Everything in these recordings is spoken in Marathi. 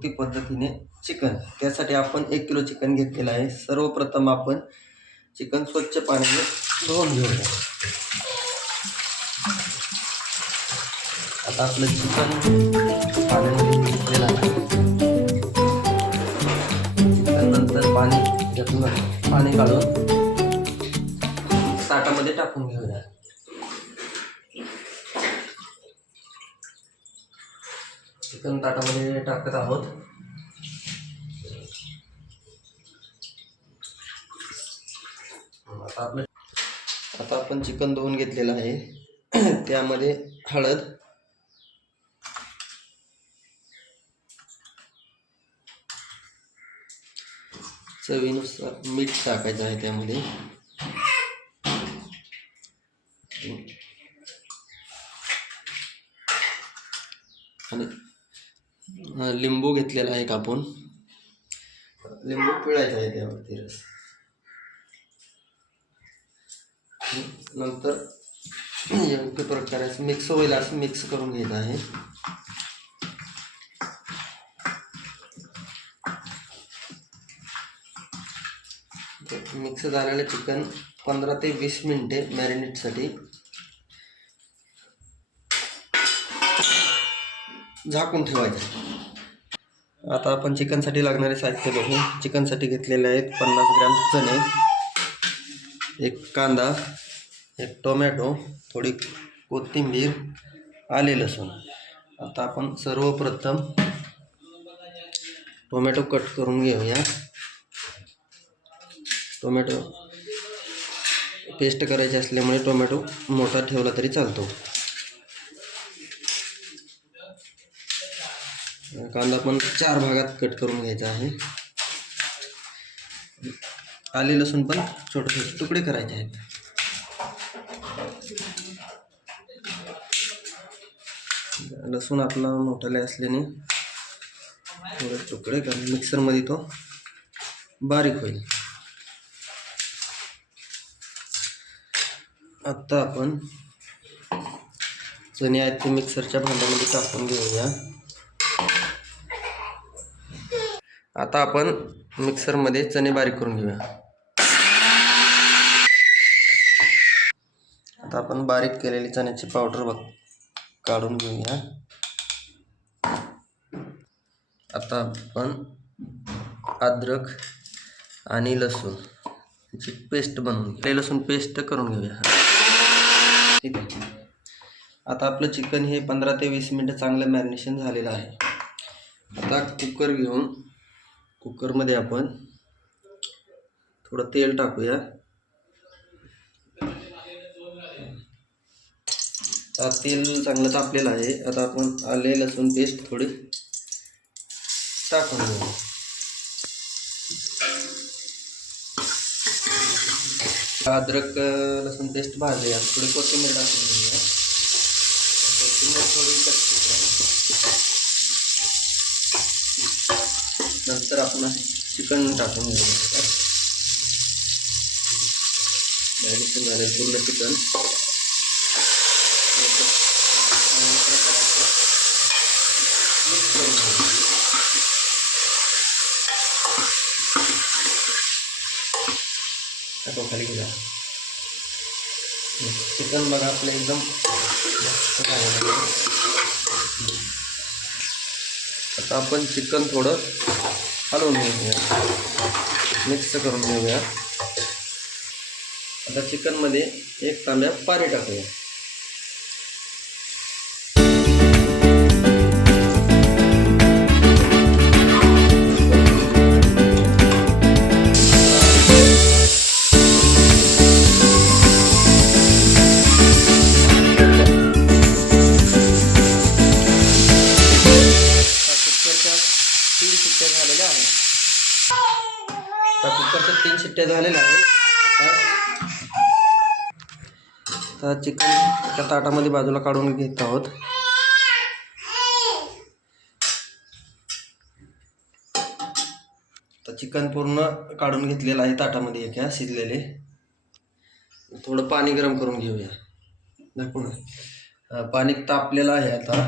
घरगुती पद्धतीने चिकन. त्यासाठी आपण एक किलो चिकन घेतलेलं आहे. सर्वप्रथम आपण चिकन स्वच्छ पाण्याने धुवून घेऊया. आता आपलं चिकन पाण्यामध्ये घेतलेलं आहे. चिकन नंतर पाणी घेतलं पाणी काढून ताटामध्ये टाकून घेऊ चिकन ताटामध्ये टाकत आहोत. आता आपलं आता आपण चिकन धुवून घेतलेलं आहे. त्यामध्ये हळद. चवीनुसार मीठ टाकायचं आहे त्यामध्ये आणि अं, लिंबू घेतलेला आहे कापून लिंबू पिळायचा आहे त्यावरती रस. नंतर योग्य प्रकारे मिक्स होईल असं मिक्स करून घेत आहे. मिक्स झालेलं चिकन पंधरा ते वीस मिनिटे मॅरिनेटसाठी झाकून ठेवायचं. आता आपण चिकनसाठी लागणारे साहित्य बघू. चिकनसाठी घेतलेले आहेत पन्नास ग्रॅम चणे एक कांदा एक टोमॅटो थोडी कोथिंबीर आले लसूण. आता आपण सर्वप्रथम टोमॅटो कट करून घेऊया. टोमॅटो पेस्ट करायची असल्यामुळे टोमॅटो मोठा ठेवला तरी चालतो. कांदा पण चार भागात कट करून घ्यायचा आहे. आले लसूण पण छोटे छोटे तुकडे करायचे आहेत. लसूण आपला मोठाले असल्याने थोडे तुकडे कर मिक्सरमध्ये तो बारीक होईल. आत्ता आपण चणे आहेत ते मिक्सरच्या भांड्यामध्ये टाकून घेऊया. आता आपण मिक्सरमध्ये चणे बारीक करून घेऊया. आता आपण बारीक केलेली चण्याची पावडर बघ काढून घेऊया. आता आपण अद्रक आणि लसूण याची पेस्ट बनवून ते लसूण पेस्ट करून घेऊया. ठीक आहे. आता आपलं चिकन हे पंधरा ते वीस मिनटं चांगलं मॅरिनेशन झालेलं आहे. आता कुकर घेऊन कुकरमध्ये आपण थोडं तेल टाकूया. आता तेल चांगलं तापलेलं आहे. आता आपण आले लसूण पेस्ट थोडी टाकून घेऊ. अद्रक लसूण पेस्ट भाजली आता थोडी कोथिंबीर टाकून घेऊ कोथिंबीर थोडी कच्ची करायची. नंतर आपण चिकन टाकून घेऊया मॅरिनेशन झालं पूर्ण चिकन. टाकून खाली गेला चिकन बघा आपलं एकदम आता आपण चिकन थोडं काढून घेऊया. मिक्स करून घेऊया. आता चिकनमध्ये एक तांब्या पाणी टाकूया. झालेलं आहे. आता चिकन एका ताटामध्ये बाजूला काढून घेत आहोत. तर चिकन पूर्ण काढून घेतलेलं आहे ताटामध्ये एका शिजलेले. थोडं पाणी गरम करून घेऊया. दाखवून पाणी तापलेलं आहे आता.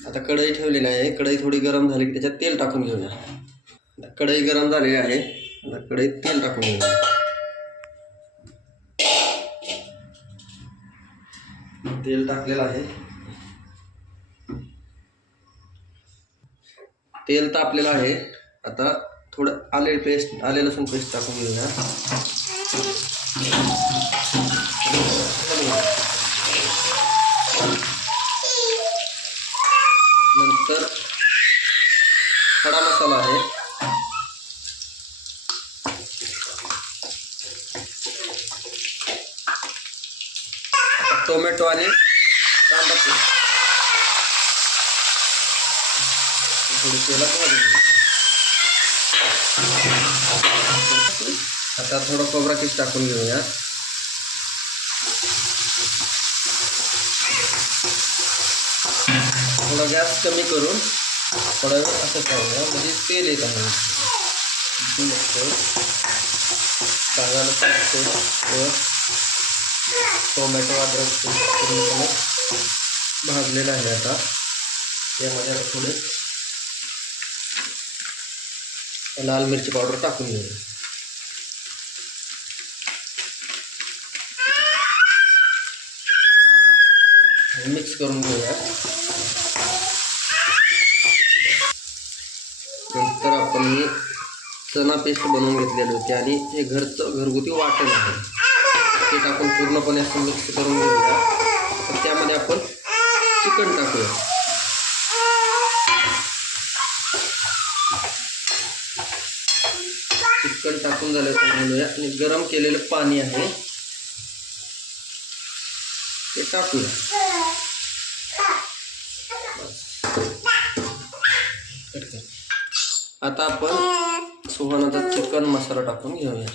आता कढई ठेवलेली आहे. कढई थोडी गरम झाली की त्याच्यात तेल टाकून घेऊया. कढई गरम झालेली आहे. आता कढईत तेल टाकून घेऊया तेल टाकलेलं आहे. तेल तापलेलं आहे. आता थोडं आले पेस्ट आले लसूण पेस्ट टाकून घेऊया. नंतर खडा मसाला आहे. टोमॅटो आणि कांदा थोडी तेलात भाजून आता थोडं कोबरा किस टाकून घेऊया. थोडा गॅस कमी करून थोडा वेळ असं ठेवूया. म्हणजे तेल येत आहे मस्त कांदा टोमॅटो अद्रक पेस्ट पूर्णपणे भाजलेलं आहे आता यामध्ये आता थोडे लाल मिरची पावडर टाकून घेऊया मिक्स करून घेऊया नंतर आपण चना पेस्ट बनवून घेतलेली होती हे घरगुती वाटण आहे ते टाकून पूर्णपणे असं मिक्स करून घेऊया. तर त्यामध्ये आपण चिकन टाकूया. चिकन टाकून झालं घालूया आणि गरम केलेलं पाणी आहे ते टाकूया. आता आपण सुहानाचा चिकन मसाला टाकून घेऊया.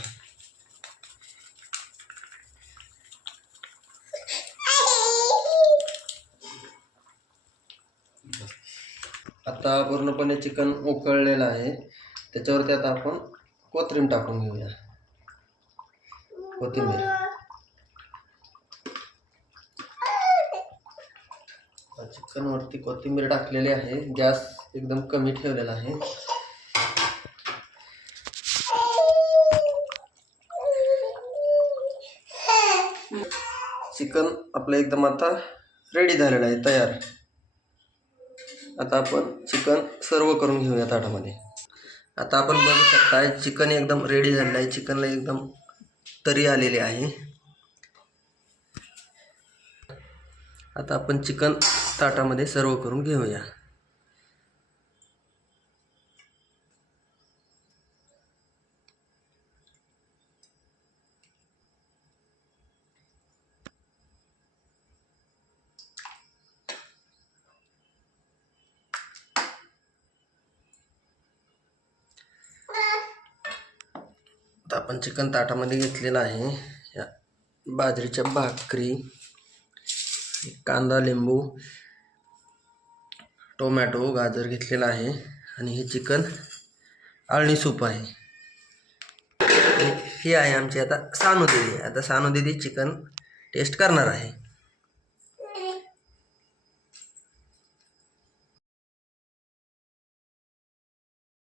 आता पूर्णपणे चिकन उकळलेलं आहे. त्याच्यावरती आता आपण कोथिंबीर टाकून घेऊया. कोथिंबीर. चिकनवरती कोथिंबीर टाकलेली आहे. गॅस एकदम कमी ठेवलेला आहे. चिकन आपलं एकदम आता रेडी झालेलं आहे. तयार. आता आपण चिकन सर्व करून घेऊया ताटामध्ये आता आपण बघू शकता चिकन एकदम रेडी झालेलं आहे चिकनला एकदम तरी आलेली आहे. आता आपण चिकन ताटामध्ये सर्व करून घेऊया. आता आपण चिकन ताटामध्ये घेतलेलं आहे. या बाजरीच्या भाकरी कांदा लिंबू टोमॅटो गाजर घेतलेला आहे. आणि हे चिकन आळणी सूप आहे. ही आहे आमची आता सानू दिदी. आता सानू दिदी चिकन टेस्ट करणार आहे.